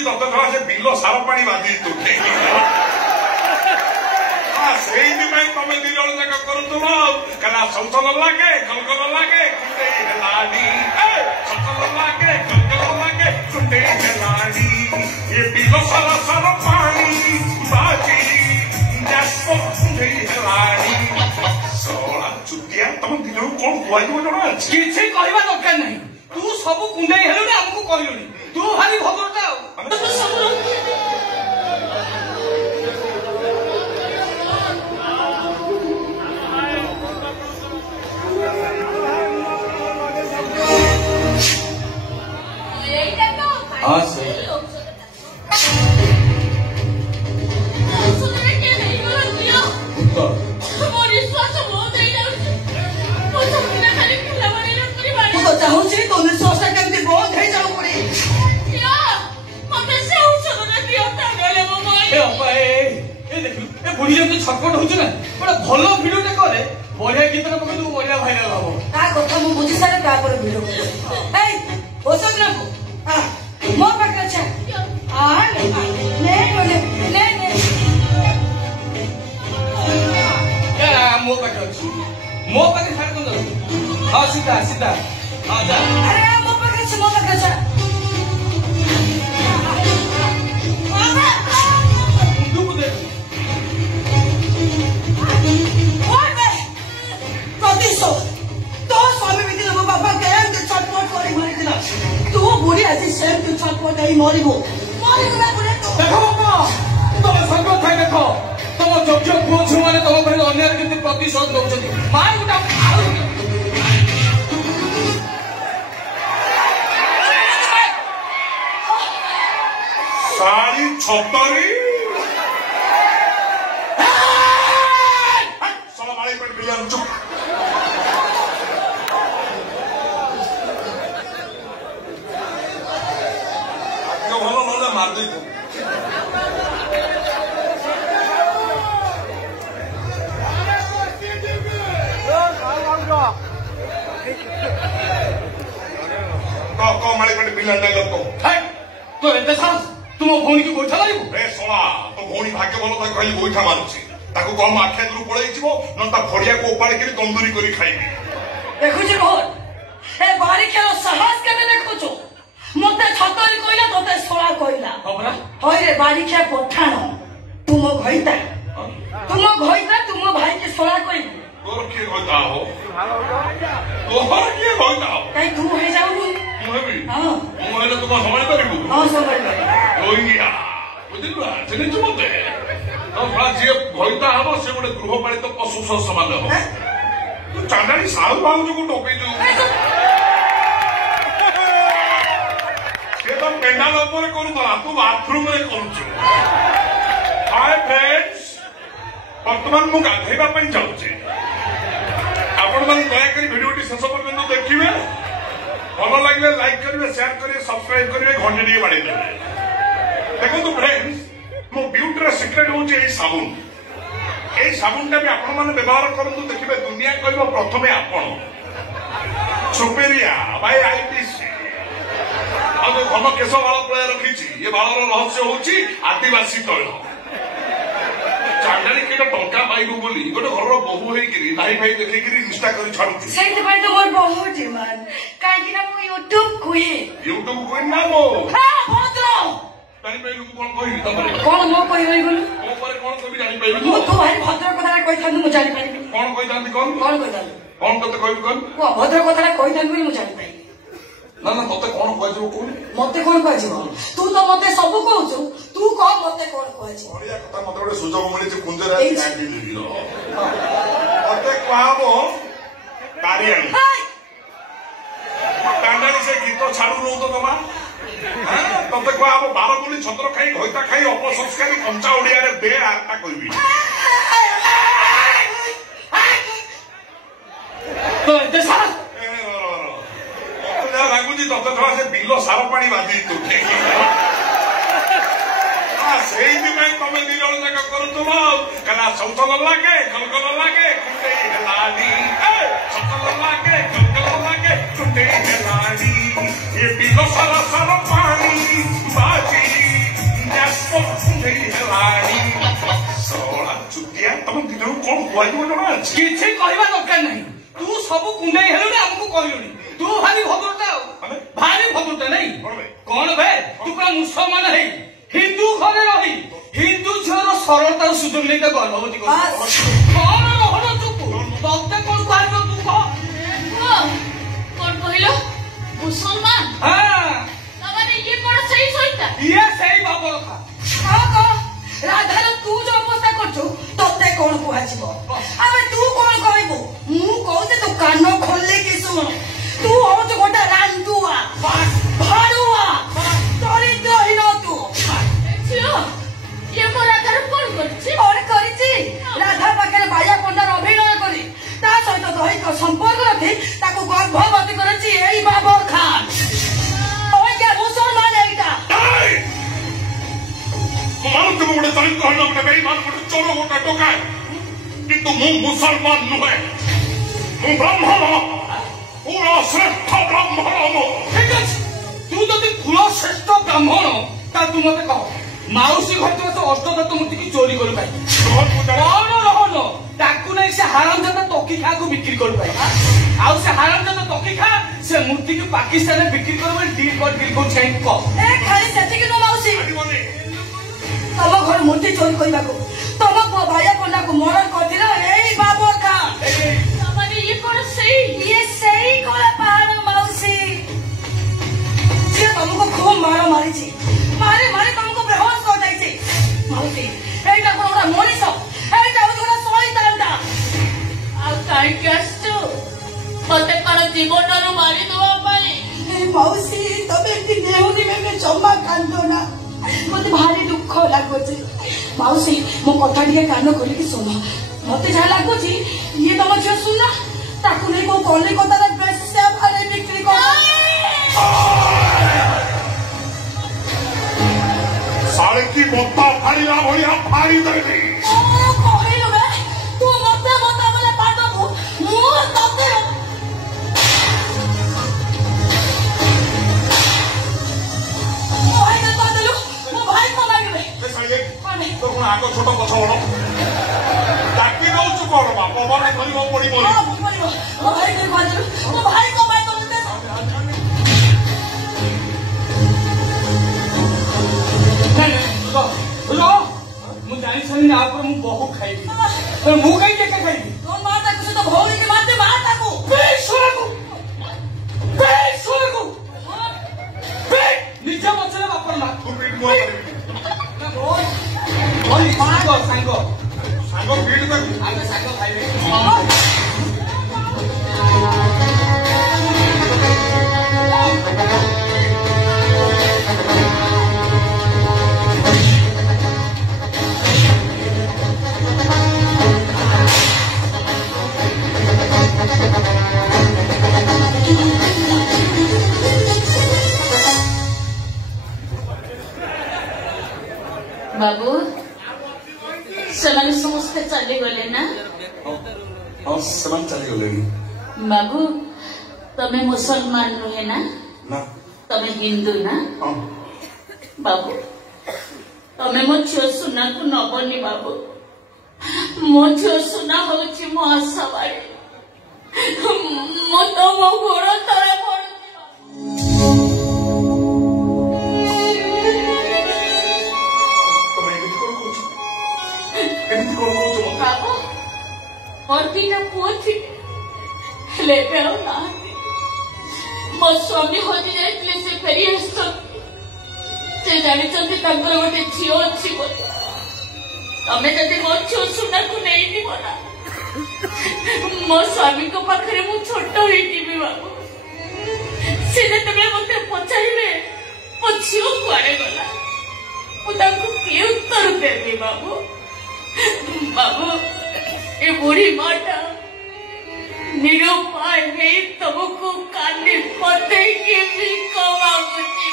ଲାଗୁଛି ତତେ ଧରା ସେ ବିଲ ସାର ପାଣି ବାଜି ତୁଠେଇକି ସେଇଥିପାଇଁ ତମେ ଦି ଜଣ ଯାକ କରୁଥିବ ଆଉ କାହିଁକିନା ଶୌଚଲ ଲାଗେ କଲକଲ ଲାଗେ କୁଣ୍ଡେଇ ହେଲାଣି ଶୌଚଲ ଲାଗେ କଲକଲ ଲାଗେ କୁଣ୍ଡେଇ ହେଲାଣି ଏ ବିଲ ସାରା ସାର ପାଣି ବାଜି କୁଣ୍ଡେଇ ହେଲାଣି ଶଳା ଚୁଟିଆ ତମ ଦି ଜଣ କଣ କୁହାଯିବ ଜଣା ଅଛି କିଛି କହିବା ଦରକାର ନାହିଁ ତୁ ସବୁ କୁଣ୍ଡେଇ ହେଲୁଣି ଆମକୁ କହିଲୁଣି ତୁ ଭାରି ଭଦ୍ରଟା ଆଉ हाँ सर ଚାହୁଁଛି ତୋ ନିଶ୍ୱାସ କେମିତି ବନ୍ଦ ହେଇଯାଉ ପଡେ ବୁଢୀ ଯେମିତି ଛଟପଟ ହଉଛି ନା ଗୋଟେ ଭଲ ଭିଡିଓଟେ କରେ ବଢିଆ ଗୀତଟା ପକେଇ ବଢିଆ ଭାଇରାଲ ହବ ତା କଥା ମୁଁ ବୁଝି ସାରେ ତାପରେ ଭିଡିଓ ଏଇ ଔଷଧ ନେବୁ ମୋ ପାଖରେ ଅଛି ମୋ ପାଖରେ ଅଛି ମୋ ପାଖରେ ଛାଡ କଣ ହଁ ସିଧା ସିଧା ହଁ ଯା ଆରେ ମୋ ପାଖରେ ଅଛି ମୋ ପାଖରେ ଅଛି बुढ़ी आज सेम तू छटपट मरबू देख तुम संग थे देख तुम योग्य पुओ झी मैंने तुम भाई अन्य केमती प्रतिशोध दौरान मार गोटा साड़ी छतरी चुप ଭଲ ନହେଲେ ମାରିଦେଇ ମାଳିପଟେ ପିଲାଟା ଲୋକ ତୋ ଏତେ ସାହସ ତୁମ ଭଉଣୀକୁ ଗୋଇଠା ମାରିବୁ ଏ ଶଳା ତୋ ଭଉଣୀ ଭାଗ୍ୟ ଭଲ ତାକୁ କହିଲି ଗୋଇଠା ମାରୁଛି ତାକୁ କଣ ଆଖି ଆଗରୁ ପଳେଇଯିବ ନହେଲେ ତା ଫଡିଆକୁ ଓପାଡ଼ିକିରି ତନ୍ଦୁରୀ କରି ଖାଇବି ଦେଖୁଛୁ କଣ ଏ ବାରିକେର ସାହସ କେବେ ଦେଖୁଛୁ ମତେ ଛତରୀ କହିଲା ତତେ ଶଳା କହିଲା ହଇରେ ବାରିଖିଆ ପଠାଣ ତୁମ ଘଇତା ତୁମ ଭାଇକି ଶଳା କହିବୁ ତୋର କିଏ ଘଇତା ହବ ତୋର କିଏ ଘଇତା ହବ କାଇଁ ତୁ ହେଇଯାଉନୁ ମୁଁ ହେବି ମୁଁ ହେଲେ ତୁ କଣ ସମ୍ଭାଳି ପାରିବୁ ହଁ ସମ୍ଭାଳି ପାରିବୁ ବୁଝିଲୁ ଚିହ୍ନିଛୁ ମତେ ଯିଏ ଘଇତା ହବ ସେ ଗୋଟେ ଗୃହପାଳିତ ପଶୁ ସମାନ ହବ ତୁ ଚାଣ୍ଡାଳି ସାହୁ ଭାଉଜକୁ ଟପେଇଛୁ ସେ ତ ପେଣ୍ଡାଲ ଉପରେ କରୁଥିଲା ତୁ ବାଥରୁମରେ କରୁଛୁ ହାଏ ଫ୍ରେଣ୍ଡସ୍ ବର୍ତ୍ତମାନ ମୁଁ ଗାଧେଇବା ପାଇଁ ଯାଉଛି ଆପଣମାନେ ଦୟାକରି ଭିଡିଓଟି ଶେଷ ପର୍ଯ୍ୟନ୍ତ ଦେଖିବେ ଭଲ ଲାଗିଲେ ଲାଇକ୍ କରିବେ ସେୟାର କରିବେ ସବସ୍କ୍ରାଇବ କରିବେ ଘଣ୍ଟି ଟିକେ ବାଡେଇ ଦେବେ ଦେଖନ୍ତୁ ଫ୍ରେଣ୍ଡସ୍ ମୋ ବିୟୁଟିର ସିକ୍ରେଟ ହଉଛି ଏଇ ସାବୁନ ଏଇ ସାବୁନଟା ବି ଆପଣମାନେ ବ୍ୟବହାର କରନ୍ତୁ ଦେଖିବେ ଦୁନିଆ କହିବ ପ୍ରଥମେ ଆପଣ ସୁପେରିଆ ବାଇ ଆଇଟିସି ଆଉ ଯୋଉ ଘନ କେଶ ବାଳ ପଳାଇ ରଖିଛି ଏ ବାଳର ରହସ୍ୟ ହଉଛି ଆଦିବାସୀ ତୈଳ ଚାଣ୍ଡାଳି କିଏ ଟଙ୍କା ପାଇବୁ ବୋଲି ଗୋଟେ ଘରର ବୋହୂ ହେଇକିରି ନାଇ ଭାଇ ଦେଖେଇକିରି ଇନଷ୍ଟା କରି ଛାଡୁଛି ସେଇଥିପାଇଁ ତ ମୋର ବହୁତ ଡିମାଣ୍ଡ କାହିଁକି ନା ମୁଁ ୟୁଟ୍ୟୁବ କୁଇନ୍ ନା ମୋ ଭଦ୍ର ଜାଣିପାରିଲୁ ମୁଁ କଣ କହିବି ତାପରେ କଣ ମୋ କହିବି ଗଲୁ ମୋ ପରେ କଣ କହିବି ଜାଣିପାରିଲୁ ମୁଁ ତୁ ଭାରି ଭଦ୍ର କଥାଟା କହିଥାନ୍ତୁ ମୁଁ ଜାଣିପାରିବି କଣ କହିଥାନ୍ତି କଣ କହିଥାନ୍ତୁ କଣ ତତେ କହିବି କଣ ଭଦ୍ର କଥାଟା କହିଥାନ୍ତୁ ବୋଲି ମୁଁ ଜାଣିପାରିବି ନା ନା ତତେ କଣ କୁହାଯିବ କହୁନି ମତେ କଣ କୁହାଯିବ ତୁ ତ ମତେ ସବୁ କହୁଛୁ ତୁ କହ ମତେ କଣ କୁହାଯିବ ବଢିଆ କଥା ମତେ ଗୋଟେ ସୁଯୋଗ ମିଳିଛି କୁଞ୍ଜରେ ମତେ କୁହାହବ କାରିଆଣି କାଣ୍ଡାଳି ସେ ଗୀତ ଛାଡୁନୁ ତ ଜମା ତତେ କୁହାହବ ବାର ବୋଲି ଛତ୍ର ଖାଇ ଘଇତା ଖାଇ ଅପସଂସ୍କାରୀ କଞ୍ଚା ଓଡିଆରେ ବେ ଆରଟା କହିବି ଲାଗୁଛି ତତେ ଧରା ସେ ବିଲ ସାର ପାଣି ବାଜି ତୁଠେଇକି ସେଇଥିପାଇଁ ତମେ ଦି ଜଣ ଯାକ କରୁଥିବ କାହିଁକିନା ଶୌଚଲ ଲାଗେ କଲକଲ ଲାଗେ କୁଣ୍ଡେଇ ହେଲାଣି ଶୌଚଲ ଲାଗେ କଲକଲ ଲାଗେ କୁଣ୍ଡେଇ ହେଲାଣି ଏ ବିଲ ସାରା ସାର ପାଣି ବାଜି ଭିତରୁ କଣ କୁହାଯିବ ଜଣା ଅଛି? କିଛି କହିବା ଦରକାର ନାହିଁ। ତୁ ସବୁ କୁଣ୍ଡେଇ ହେଲୁଣି ଆମକୁ କହିଲୁଣି। ତୁ ଭାରି ଭଦ୍ରତା ଆଉ ଭାରି ଭଦ୍ରତା ନାଇଁ କଣ ବେ? ତୁ ପୁରା ମୁସଲମାନ ହେଇ ହିନ୍ଦୁ ଘରେ ରହି ହିନ୍ଦୁ ଝିଅର ସରଳତାର ସୁଯୋଗ ନେଇ ତାକୁ ଗର୍ଭବତୀ କଣ ରହଣ ଚୁପୁ ତତେ କଣ କୁହାଯିବ ତୁ କହ? କଣ କହିଲ ମୁସଲମାନ? ମାନେ ଇଏ କଣ ସେଇ ସହିତ ଇଏ ସେଇ ବାବା କଥା ରାଧାର ତୁ ଯୋଉ ଅବସ୍ଥା କରୁଛୁ ତତେ କଣ କୁହାଯିବ? ଆମେ ତୁ କଣ କହିବୁ? ମୁଁ କହୁଛି ତୁ କାନ ଖୋଲିକି ଶୁଣ। ତୁ ହଉଛୁ ଗୋଟେ ରାନ୍ଦୁଆ ଭାଡୁଆ ଚରିତ୍ରହୀନ ତୁ। ଝିଅ ଇଏ ମୋ ରାଧାର କଣ କରିଛି? କଣ କରିଛି? ରାଧା ପାଖରେ ବାୟା ପଣ୍ଡାର ଅଭିନୟ କରି ତା ସହିତ ଦୈହିକ ସମ୍ପର୍କ ରଖି ତାକୁ ଗର୍ଭବତୀ କରିଛି ଏଇ ବାବର ଖାନ। ମୁସଲମାନ ଏଇଟା ମାନୁଛୁ ମୁଁ ଗୋଟେ ଚରିତ୍ରହୀନ ଗୋଟେ ବେଇମାନ ଗୋଟେ ଚୋର ଗୋଟେ ଟୋକାଏ କିନ୍ତୁ ମୁଁ ମୁସଲମାନ ନୁହେଁ ମୁଁ ବ୍ରାହ୍ମଣ ପୁରା ଶ୍ରେଷ୍ଠ ବ୍ରାହ୍ମଣ ମୁଁ। ଠିକ ଅଛି ତୁ ଯଦି କୁଳ ଶ୍ରେଷ୍ଠ ବ୍ରାହ୍ମଣ ତା ତୁ ମତେ କହ ମାଉସୀ ଘର ଥିବା ସେ ଅଷ୍ଟଦତ୍ତ ମୂର୍ତ୍ତିକି ଚୋରି କରିପାଇ କଣ ରହନ ତାକୁ ନେଇ ସେ ହାରାମଜାଦା ତକି ଖାକୁ ବିକ୍ରି କରିପାଇ ଆଉ ସେ ହାରାମଜାଦା ତକି ଖା ସେ ମୂର୍ତ୍ତିକି ପାକିସ୍ତାନରେ ବିକ୍ରି କରିବ ଡିଲ୍ କରୁଛି କହ। ଏ ଖାଲି ସେତିକି ନୁହଁ ମାଉସୀ ତମ ଘର ମୂର୍ତ୍ତି ଚୋରି କରିବାକୁ ତମ ପୁଅ ବାୟା ପଣ୍ଡାକୁ ମରଣ କରିଥିଲା ଏଇ ବାବର ଖାନ। ମାନେ ଇଏ କଣ ସେଇ କଳା ପାହାଡ ମାଉସୀ ସିଏ ତମକୁ ଖୁବ ମାର ମାରିଛି ମାରି ମାରି ତମକୁ ବେହୋସ କରିଦେଇଛି। ମାଉସୀ ଏଇଟା କଣ ଗୋଟେ ମଣିଷ? ଏଇଟା ହଉଛି ଗୋଟେ ଶୈତାନଟା। ଆଉ କାହିଁକି ଆସିଛୁ ମତେ କଣ ଜୀବନରୁ ମାରିଦବା ପାଇଁ? ମାଉସୀ ତମେ ଏମିତି ନେହୁନି ବେବେ ଜମା କାନ୍ଦ ନା ମତେ ଭାରି ଦୁଃଖ ଲାଗୁଛି। ମାଉସୀ ମୋ କଥା ଟିକେ କାନ ଖୋଲିକି ଶୁଣ। ମତେ ଯାହା ଲାଗୁଛି ଇଏ ତମ ଝିଅ ଶୁଣ ତାକୁ ନେଇ ମୋ କଲିକତାରେ ବେଶ୍ୟା ଭାରେ ବିକ୍ରି କର। ସାଳେ କି ବତା ଫାଡ଼ିଲା ଭଳିଆ ଫାଡ଼ି ଦେବି। କହିଲୁ ବେ ତୁ ମତେ ମତେ ବୋଲେ ପାଦବୁ ମୁଁ ତତେ କଣ ଆଗ ଛୋଟ ପଛ ବଡ ଡାକି ଦଉଛୁ କଣ ମା ପବନ ଧରିବ ପଡିବ ମୁଁ ଜାଣିଛନ୍ତି ନା ଉପରେ ମୁଁ ବହୁ ଖାଇବି ମୁଁ କାହିଁକି ଏକା ଖାଇବି? ମା ତାକୁ ସହିତ ଭଉଣୀକି ମାରତେ ମା ତାକୁ ନିଜ ପଛରେ ବାପର ମା ସାଙ୍ଗ ଭିଡ଼ କରିବି ଆମେ ସାଙ୍ଗ ଖାଇବେ। ବାବୁ ସେମାନେ ସମସ୍ତେ ଚାଲିଗଲେ ନା? ହଁ ସେମାନେ ଚାଲିଗଲେଣି। ବାବୁ ତମେ ମୁସଲମାନ ନୁହେଁ ନା? ତମେ ହିନ୍ଦୁ ନା? ବାବୁ ତମେ ମୋ ଝିଅ ସୁନାକୁ ନବନି ବାବୁ। ମୋ ଝିଅ ସୁନା ହଉଛି ମୋ ଆଶାବାଡ଼ି। ମୁଁ ତମ ଘର ତଳେ ବାବୁ ମୋର ଦିଟା ପୁଅ ଥିଲେ ହେଲେ ଏବେ ଆଉ ନାହାନ୍ତି। ମୋ ସ୍ୱାମୀ ହଜି ଯାଇଥିଲେ ସେ ଫେରି ଆସିଛନ୍ତି। ସେ ଜାଣିଛନ୍ତି ତାଙ୍କର ଗୋଟେ ଝିଅ ଅଛି ବୋଲି। ତମେ ଯଦି ମୋ ଝିଅ ସୁନାକୁ ନେଇଯିବ ନା ମୋ ସ୍ୱାମୀଙ୍କ ପାଖରେ ମୁଁ ଛୋଟ ହେଇଯିବି ବାବୁ। ସେ ଯେତେବେଳେ ମତେ ପଚାରିବେ ମୋ ଝିଅ କୁଆଡେ ଗଲା ମୁଁ ତାଙ୍କୁ କି ଉତ୍ତର ଦେବି ବାବୁ? ବାବୁ ଏ ବୁଢୀ ମାଟା ନିରୁପାୟ ହେଇ ତମକୁ କାଲି ପତେଇକି ଭିକ ମାଗୁଛି।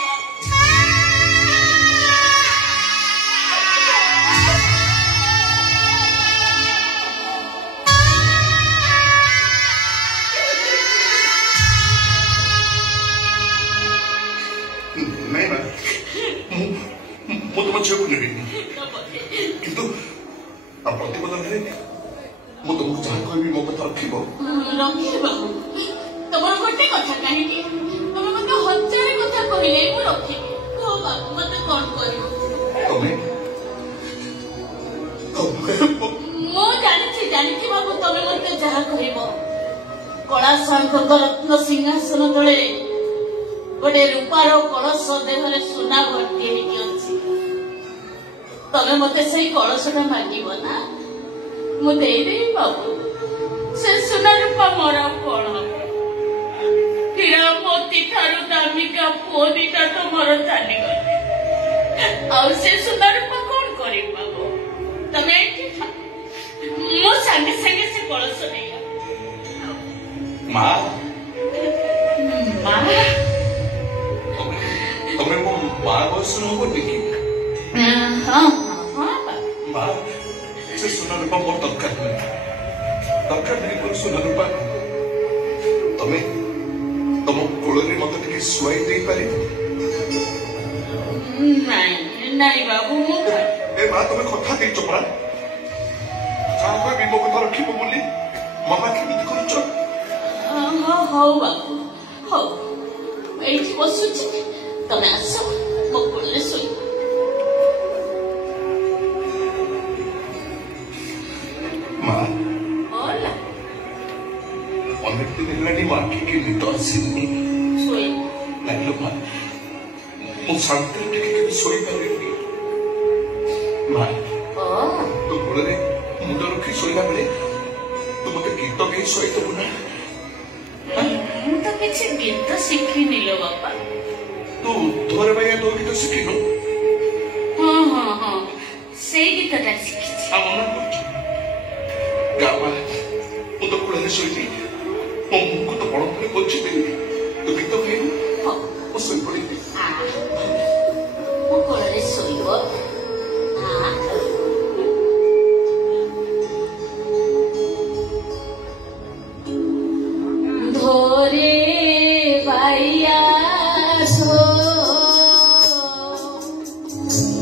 ନାଇଁ ମା ମୁଁ ତମ ଝିଅକୁ ନେବିନି କିନ୍ତୁ ପ୍ରତିବଦଳରେ ମୁଁ ତମକୁ ଯାହା କହିବି ମୋ କଥା ରଖିବ। ରଖିବି ବାବୁ, ତମର ଗୋଟେ କଥା କାହିଁକି ତମେ ମତେ 1000 କଥା କହିଲେ ମୁଁ ରଖିବି। କୁହ ବାବୁ ମତେ କଣ କରିବ? ମୁଁ ଜାଣିଛି ବାବୁ ତମେ ମତେ ଯାହା କହିବ। କଳା ସାଙ୍କର ରତ୍ନ ସିଂହାସନ ତଳେ ଗୋଟେ ରୂପାର କଳସ ଦେହରେ ସୁନା ଭର୍ତ୍ତି ହେଇକି ଅଛି। ତମେ ମତେ ସେଇ କଳସଟା ମାଗିବ ନା, ମୁଁ ଦେଇଦେବି ବାବୁ। ସେ ସୁନା ରୂପା ମୋର କଣ? ହୀରା ମୋତି ଠାରୁ ଦାମିକା ପୁଅ ଦିଟା ତ ମୋର ଚାଲିଗଲେ, ଆଉ ସେ ସୁନା ରୂପା କଣ କରିବ ବାବୁ? ତମେ ଏଠି ମୋ ସାଙ୍ଗେ ସାଙ୍ଗେ ସେ କଳସ ନେଇ ମା ତମେ ମୋ ମା ବୟସର ହବନି କି? ମା ସେ ସୁନା ରୂପା ମୋର ଦରକାର ନାହିଁ ମୋର ସୁନା ରୂପା। ତମେ ତମ କୋଳରେ ମତେ ଟିକେ ଶୁଆଇ ଦେଇପାରିବ? ନାଇଁ ବାବୁ ଏ ମା ତମେ କଥା ଦେଇଛ ପରା, ଯାହା କହିବି ମୋ କଥା ରଖିବ ବୋଲି। ମାମା କେମିତି କରୁଛ? ହଉ ବାବୁ ହଉ, ଏଇଠି ବସୁଛି, ତମେ ଆସ ମୋ କୋଳରେ ଶୋଇବ। ମା ଅନେକ ଦିନ ହେଲାଣି ମୋ ଆଖିକି ନିଦ ଆସିନି। ନାଇଲୋ ମା, ମୁଁ ଶାନ୍ତିରେ ଟିକେ କେବେ ଶୋଇପାରିନି। ମା ତୋ କୋଳରେ ମୁଣ୍ଡ ରଖି ଶୋଇଲା ବେଳେ ତୁ ମତେ ଗୀତ ଗାଇ ଶୋଇଦବୁ ନା? ମୁଁ ତ କିଛି ଗୀତ ଶିଖିନି ଲୋ ବାପା। ତୁ ଧରେ ଭାଇ ତୋ ଗୀତ ଶିଖିନୁ? ହଁ ସେଇ ଗୀତଟା ଶିଖିଛି। ମନେ କରୁଛୁ ଗା ମା, ମୁଁ ତୋ କୋଳରେ ଶୋଇଲି, ମୋ ମୁହଁକୁ ତ ବଡ଼ করে ପୋଛିଦେଲି, ତୁ ଗୀତ ଗାଇବୁ, ମୁଁ ଶୋଇପଡ଼ିବି। ମୋ କୋଳରେ ଶୋଇବ। ধরে বাইয়া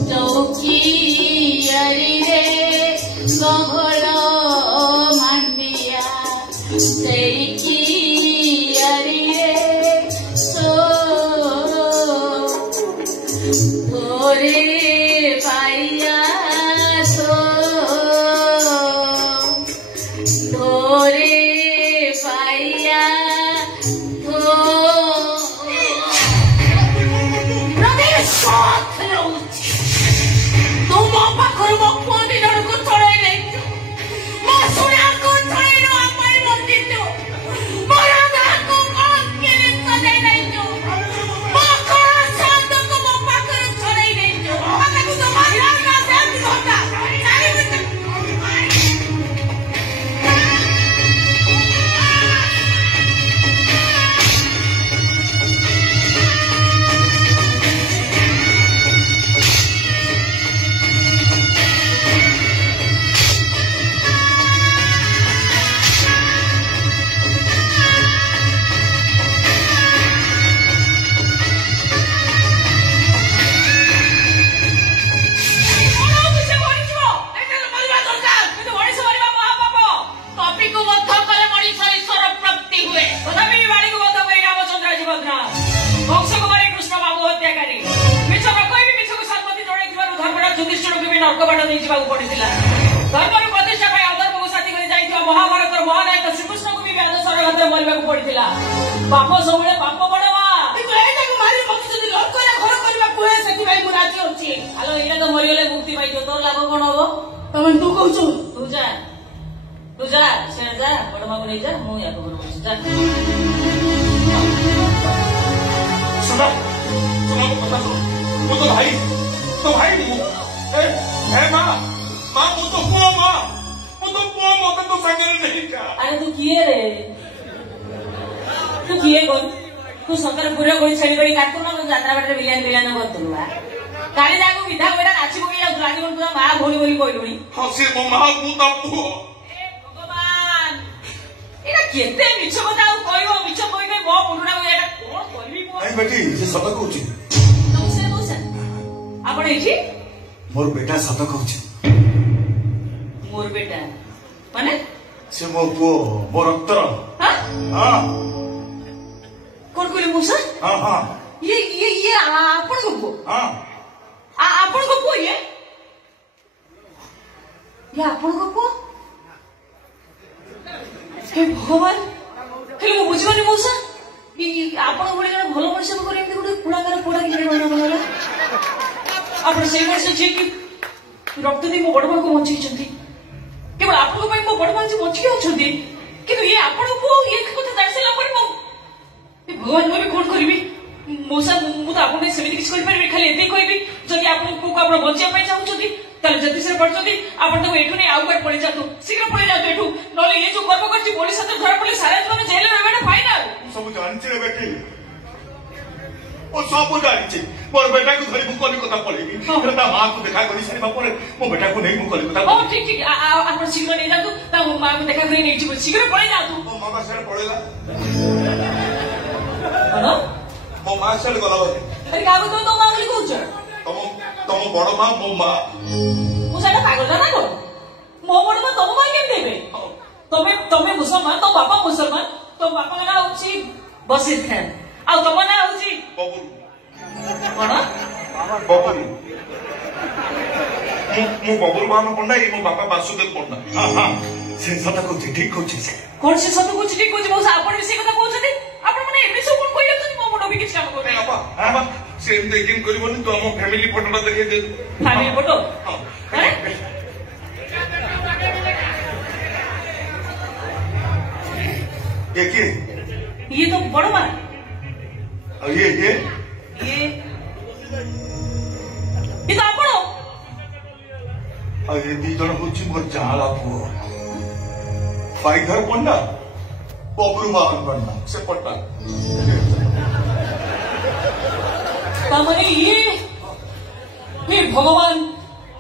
চৌকি রে গহল মান্ডিয়া সেইকি রে ধরে পাইয়া ধরে পাইয়া तुम पाखर मो पुणी को चढ़ाई नहीं मो सुना को चढ़ाई नो अपन मंदिर तो मोरा ना को कौन के सजाई नहीं तो मो करा शांत को मो पाखर चढ़ाई नहीं तो मने को तो मारा ना शांति होता सारी नर्कबाट नहीं जावाक पड़िथिला। धर्मर प्रतिष्ठा पाई अधर्मको साथी गरी जाइथिबा महाभारतर महानायक श्रीकृष्णको भी व्याधसर हातरे मरिबाक पड़िथिला। पाप सबले पाप बडवा କିନ୍ତୁ ଏଇଟାକୁ ମାରି ମତେ ଯଦି ଲୋକରେ ଘର କରିବା କୁହେ ସେଥିପାଇଁ ମୁଁ ରାଜି ଅଛି। ଆଲୋ ଏଇଟା ତ ମରିଗଲେ ମୁକ୍ତି ପାଇଯିବ, ତୋର ଲାଭ କଣ ହବ? ତମେ ତୁ କହୁଛୁ ତୁ ଯା ସେ ଯା ବଡ ମାକୁ ନେଇ ଯା, ମୁଁ ୟାକୁ ଘର ବସି ଯା। सुना सुना वो पता सुनो, वो तो भाई मैं तो पुआ मत तो संगे नहीं का। अरे तू किए रे, तू किए कौन? तू सतर पूरा कोई छेड़ी बड़ी काटू ना, यात्रा बाटे बिलियन करतलु बा काली जाको विधा बेटा नाची बोई जाऊ लागी कोन पूरा मां भोली बोली कहलुनी। हां से मो मां तू ता पुओ। ए भगवान, एटा केते मिछ କଥା ଆଉ କହିବ, ମିଛ କହିବେ ମୋ ମୁଣ୍ଡଟା ଏଟା କୋन କହିବି ମୋ। नहीं बेटी ये सत कहूची ତମसे ବୋସା आपण एठी मोर बेटा सत कहूची। मोर बेटा माने से मो पुओ मो रक्तर हाँ हाँ कौन कहले मौसा हाँ हाँ ये आपण को पुओ हाँ आपण को पुओ ये आपण को पुओ हे भगवान हेले मो बुझिबानी मौसा आपण भले जण भलो मनुष्य करे एमती गोटे कुड़ागार पोड़ा कि गला आपण से मनुष्य जे कि रक्त दे मो बड़ मां को बंची छथि केवल आपण को मो बड़ मां जे बंची अछथि किंतु ये आपण को ये कथा दर्शला पर मो भगवान मोरे कोन करबी मौसा मु तो आपण सेमिति किछ करि परबी खाली एते कहबी जदि आपण को आपण बंचिया पय चाहउछथि ताले जति से पड़छथि आपण तो एठु नै आउ कर पड़ी जातु शीघ्र पड़ी जातु एठु नले ये जो कर्म करछि पुलिस हाथ धरा पड़े सारा जीवन जेल में बेटा फाइनल सब जानछि रे बेटी ओ सब जानछि मोर बेटा को धरि मु कलिकता पळेबी ता मां को देखा करि सारी बापर मो बेटा को नै मु कलिकता ओ ठीक ठीक आपण शीघ्र नै जातु ता मां को देखा करि नै छी शीघ्र पड़ी जातु मो मामा से पळेला हां मो मां से गला अरे का को तो मां बोली कहउछ तम बड़ मां मो मां मु साडा पागल ना को मो बड़ मां तम मां केम देबे तमे मुसलमान तो बापा मुसलमान तो बापा ना होची बशीर खान आ तम ना होची बबुल कोन बबुल मु बबुल मान पंडा ई मो बापा वासुदेव पंडा हां हां से सता को ठीक होची से कोन से सत कुछ ठीक कोची मौसा आपण से कथा कहउछथि आपण माने एबे सब कोन कहि जातनि मो मुंड भी किछ काम करे बाबा हां से देखिन करबोनी तो हम फैमिली फोटो देखे दे फैमिली फोटो अरे ये तो बड़ मां ये तो आपण ये दी जन होची मोर जाला पुओ फाइधर पंडा बबुल मान पंडा से पट्टा तामने ये भगवान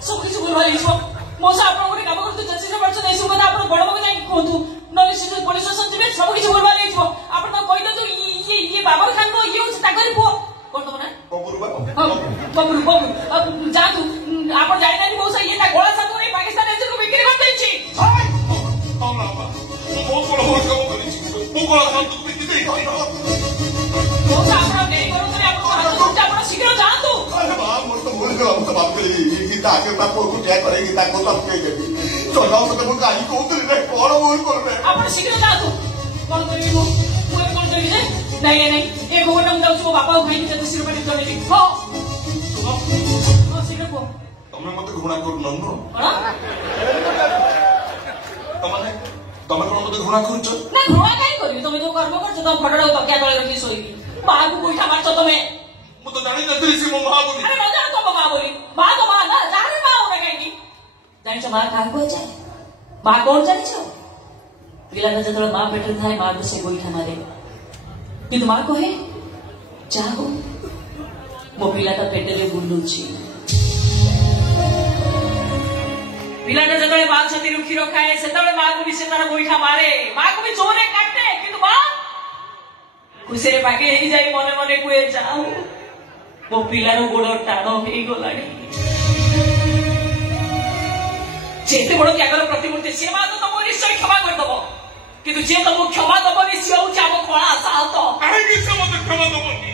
सब किछ बोलवाली छो मौसा आपण गोटे काम करतु जति से परछ नै सुगदा आपण बड़ बग जाई कहतु नले से पुलिस स्टेशन जिबे सब किछ बोलवाली छो आपण तो कहि दतु ये बाबर खान को ये होछ ताकरी पुओ कोन तो ना बबुल अब जातु आपण जाई नाही मौसा ये ता गोळा साथु नै पाकिस्तान एजेंट को बिक्री कर देछि मौसा आपण नहीं करू तने आपण शीघ्र जातु शीघ्र जातु कौन करी कौन करी नहीं ये खबर हम जाऊँ बापा भाई की जैसे सिर पर चढ़ेगी शीघ्र को तुम मत घृणा कर तुम कौन मत घृणा कर ना घृणा कहीं करी तुम जो कर्म कर तुम फटड़ा तकिया तले रखी सोईगी बाहर को गोइठा मारछ तुम्हें मु तो जानि नथि से मो मां बोली अरे न जान तो मां बोली मां तो मां ना जाने मां होने कहीं जानि छ मां काहे को जाए मां कौन जानि छ पिला ने जतले मां पेट थाए मां को से गोइठा मारे किंतु मां कहे जाओ मो पिला ता पेट रे बुलुची पिला ने जतले मां छती रुखी रखाए सेतले मां को भी से तार गोइठा मारे मां को भी जोरे काटे किंतु मां खुशी रे भागे ही जाई मने मने कुए जाओ मो पिलार गोड़ टाण हो गलानी जेते बड़ त्यागर प्रतिमूर्ति से मां तो तुम निश्चय क्षमा कर दबो किंतु जे तुम क्षमा दबनी से होची हम कोळा साहत काहे कि से मत क्षमा दबनी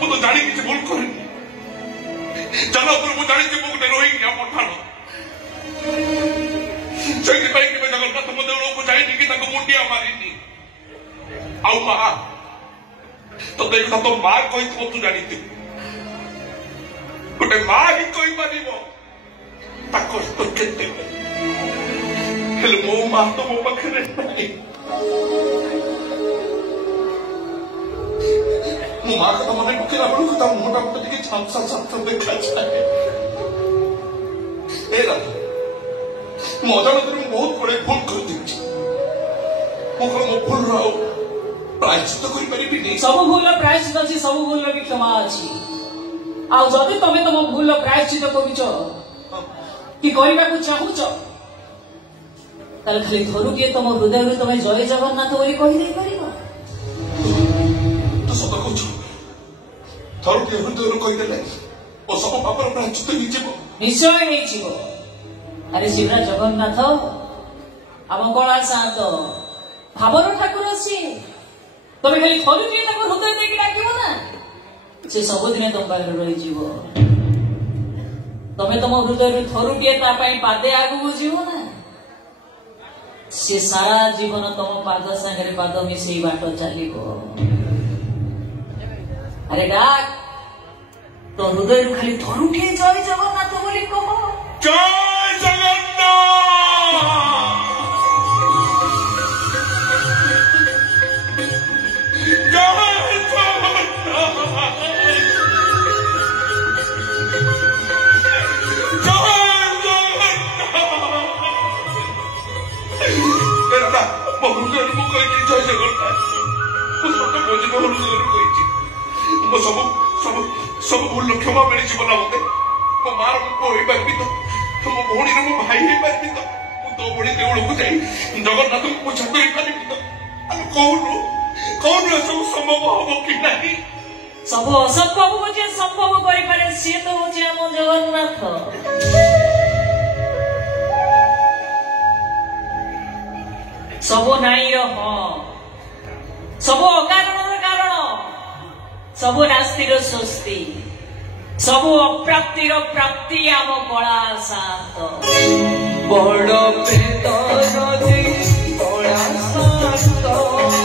मु तो जानि कि भूल करनी चलो पर मु जानि कि मु ने रोही क्या पठाण सेति पई कि मैं जगन्नाथ मंदिर को जाई कि ताको मुंडिया मारिनी आउ मां तो देख तो मां कोई तू जानी थी गोटे मां ही कोई मानिबो ता कष्ट केते हेले मो मां तो मो पाखरे नहीं मो मां का मन पकेला बळु ता मोटा मोटा टिके छापसा छाप देखा जाए ए रा मो जानते मु बहुत बड़े भूल कर दिछि मो भूल रहो प्रायश्चित करि परिबि नै सब भूल प्रायश्चित अछि सब भूल भी क्षमा अछि आ जदि तमे तम भूल प्रायश्चित करूछ कि करिबा को चाहूछ ताल खाली धरु के तम हृदय रे तमे जय जगन्नाथ बोली कहि दे परिबो तो सब कुछ धरु के हृदय रे कहि देले ओ सब पापर प्रायश्चित नि जेबो निश्चय नै छिबो अरे शिवरा जगन्नाथ ଆମ କଳା ସାନ୍ତ ଭାବର ଠାକୁର ସିଏ। ତମେ ଖାଲି ଥରୁଟିଏ ତାକୁ ହୃଦୟ ଦେଇକି ଡାକିବ ନା, ସେ ସବୁଦିନେ ତମ ପାଖରେ ରହିଯିବ। ତମେ ତମ ହୃଦୟରୁ ଥରୁଟିଏ ତା ପାଇଁ ପାଦେ ଆଗକୁ ଯିବ ନା, ସେ ସାରା ଜୀବନ ତମ ପାଦ ସାଙ୍ଗରେ ପାଦ ମିଶେଇ ବାଟ ଚାଲିବ। ଆରେ ଡାକ, ତୋ ହୃଦୟରୁ ଖାଲି ଥରୁଟିଏ ଜୟ ଜଗନ୍ନାଥ ବୋଲି କହ। ଜୟ ଜଗନ୍ନାଥ। ମୋ ହୃଦୟରୁ ମୁଁ କହିଛି ଜୟ ଜଗନ୍ନାଥ। ମୁଁ ସତ କହୁଛି, ମୋ ହୃଦୟରୁ କହିଛି। ମୋ ସବୁ ଭୁଲ କ୍ଷମା ମିଳିଯିବ ନା ମତେ? ମୋ ମାର ମୁଁ ପୁଅ ହେଇପାରିବି ତ? ମୋ ଭଉଣୀର ମୁଁ ଭାଇ ହେଇପାରିବି ତ? ମୁଁ ତୋ ଭଳି ଦେଉଳକୁ ଯାଇ ଜଗନ୍ନାଥଙ୍କୁ ପୂଜା କରିପାରିବି ତ? କହୁନୁ ଏସବୁ ସମ୍ଭବ ହବ କି ନାହିଁ? ସବୁ ଅସମ୍ଭବକୁ ଯିଏ ସମ୍ଭବ କରିପାରେ ସିଏ ତ ହଉଛି ଆମ ଜଗନ୍ନାଥ। ସବୁ ନାଇଁର ହଁ, ସବୁ ଅକାରଣର କାରଣ, ସବୁ ନାସ୍ତିର ସ୍ୱସ୍ତି, ସବୁ ଅପ୍ରାପ୍ତିର ପ୍ରାପ୍ତି ଆମ କଳା ସାନ୍ତ। ବଡ଼ ପ୍ରେତ କଳା ସାନ୍ତ